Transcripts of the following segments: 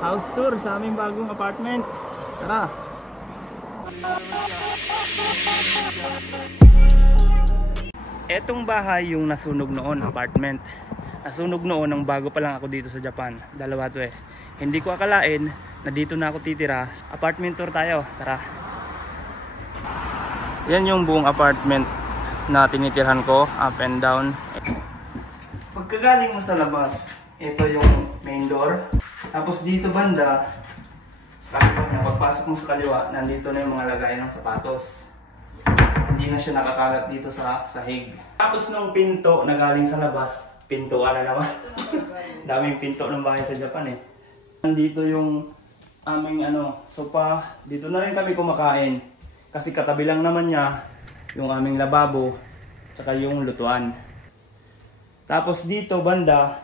house tour sa aming bagong apartment. Tara! Etong bahay yung nasunog noon, apartment. Nasunog noon nang bago pa lang ako dito sa Japan. Dalawa to eh. Hindi ko akalain na dito na ako titira. Apartment tour tayo. Tara! Yan yung buong apartment na tinitirhan ko, up and down. Pagkagaling mo sa labas, ito yung main door. Tapos dito banda, sa kaliwa niya, pagpasok mo sa kaliwa, nandito na yung mga lagayan ng sapatos. Hindi na siya nakakalat dito sa sahig. Tapos nung pinto na galing sa labas, pintuan na naman. Daming pinto ng bahay sa Japan eh. Nandito yung aming sofa. Dito na rin kami kumakain. Kasi katabi lang naman niya yung aming lababo, tsaka yung lutuan. Tapos dito banda,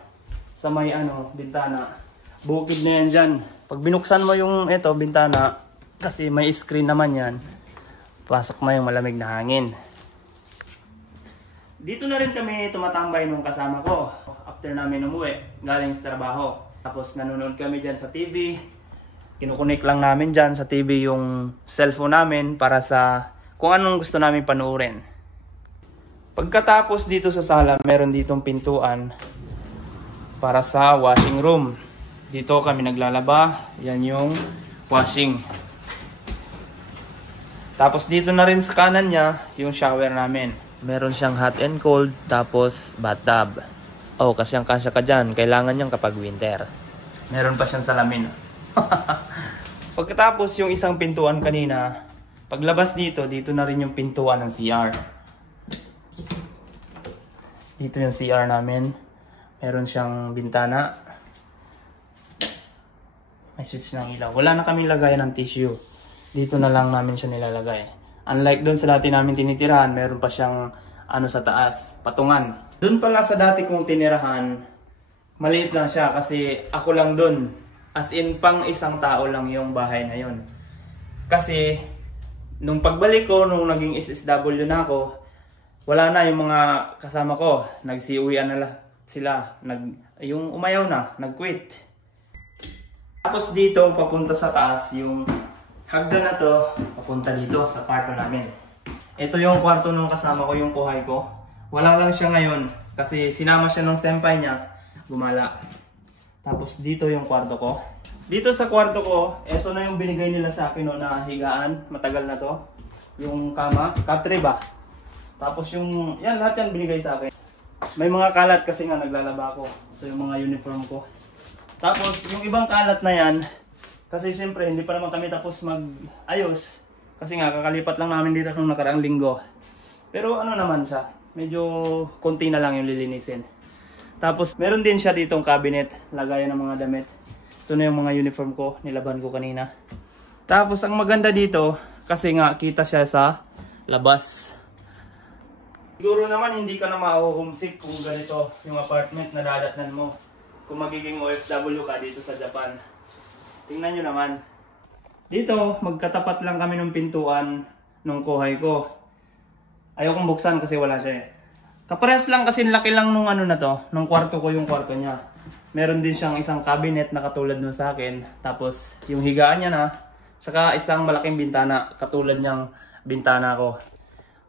sa may bintana, bukid na yan dyan. Pag binuksan mo yung bintana, kasi may screen naman yan, pasok na yung malamig na hangin. Dito na rin kami tumatambay nung kasama ko. After namin umuwi, galing sa trabaho. Tapos nanonood kami dyan sa TV. Kinukunik lang namin dyan sa TV yung cellphone namin para sa kung anong gusto namin panuorin. Pagkatapos dito sa sala, meron ditong pintuan para sa washing room. Dito kami naglalaba. Yan yung washing. Tapos dito na rin sa kanan niya, yung shower namin. Meron siyang hot and cold, tapos bathtub. Oh, kasyang-kasya ka dyan. Kailangan niyang kapag winter. Meron pa siyang salamin. Pagkatapos yung isang pintuan kanina, paglabas dito na rin yung pintuan ng CR. Dito yung CR namin. Meron siyang bintana. May switch ng ilaw. Wala na kaming lagayan ng tissue. Dito na lang namin siya nilalagay. Unlike doon sa dati namin tinitirahan, meron pa siyang sa taas, patungan. Doon pala sa dati kong tinirahan, maliit lang siya kasi ako lang doon. As in, pang isang tao lang yung bahay na yun. Kasi, nung pagbalik ko, nung naging SSW na ako, wala na yung mga kasama ko. Nag-CUwian na sila. Yung umayaw na, nag-quit. Tapos dito, papunta sa taas, yung hagdan na to, papunta dito sa kwarto namin. Ito yung kwarto nung kasama ko, yung kuhay ko. Wala lang siya ngayon kasi sinama siya ng senpai niya, gumala. Tapos dito yung kwarto ko. Dito sa kwarto ko, ito na yung binigay nila sa akin na higaan. Matagal na to. Yung kama, katri ba? Tapos yung, yan lahat yan binigay sa akin. May mga kalat kasi nga naglalaba ko. Ito yung mga uniform ko. Tapos yung ibang kalat na yan, kasi siyempre hindi pa naman kami tapos mag-ayos. Kasi nga kakalipat lang namin dito nung nakaraang linggo. Pero naman siya, medyo konti na lang yung lilinisin. Tapos meron din siya ditong cabinet, lagayan ng mga damit. Ito na yung mga uniform ko, nilaban ko kanina. Tapos ang maganda dito, kasi nga kita siya sa labas. Siguro naman hindi ka na ma-homesick kung ganito yung apartment na dadatnan mo. Kung magiging OFW ka dito sa Japan. Tingnan nyo naman. Dito, magkatapat lang kami ng pintuan ng kuhay ko. Ayokong buksan kasi wala siya eh. Kapares lang kasi laki lang nung na to, nung kwarto ko yung kwarto niya. Meron din siyang isang cabinet na katulad nung sa akin. Tapos yung higaan niya na, saka isang malaking bintana katulad niyang bintana ko.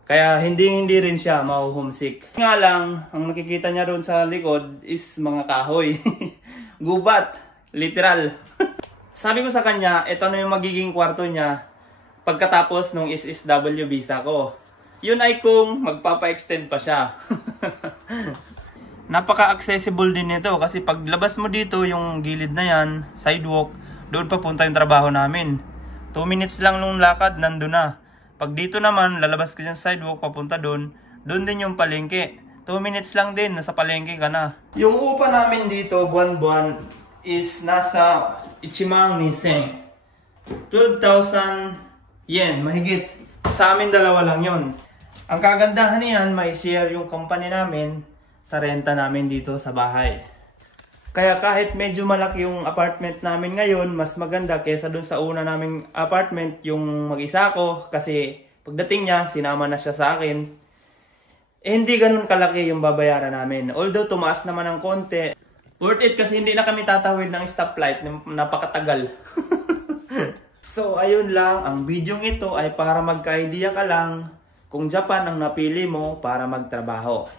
Kaya hindi rin siya ma-homesick. Nga lang, ang nakikita niya doon sa likod is mga kahoy. Gubat, literal. Sabi ko sa kanya, ito na yung magiging kwarto niya pagkatapos nung SSW visa ko. Yun ay kung magpapa-extend pa siya. Napaka-accessible din nito kasi paglabas mo dito yung gilid na yan, sidewalk, doon papunta yung trabaho namin. 2 minutes lang nung lakad, nandun na. Pag dito naman, lalabas ka dyan sa sidewalk, papunta doon din yung palengke. 2 minutes lang din, nasa palengke ka na. Yung upa namin dito, buwan-buwan, is nasa Ichimang Niseng. 12,000 yen, mahigit. Sa amin dalawa lang yon. Ang kagandahan niyan, may share yung company namin sa renta namin dito sa bahay. Kaya kahit medyo malaki yung apartment namin ngayon, mas maganda kaysa dun sa una naming apartment yung mag-isa ko. Kasi pagdating niya, sinama na siya sa akin. Hindi ganun kalaki yung babayaran namin. Although tumaas naman ng konti, Worth it kasi hindi na kami tatawid ng stoplight, napakatagal. So ayun lang, ang video ito ay para magka-idea ka lang kung Japan ang napili mo para magtrabaho.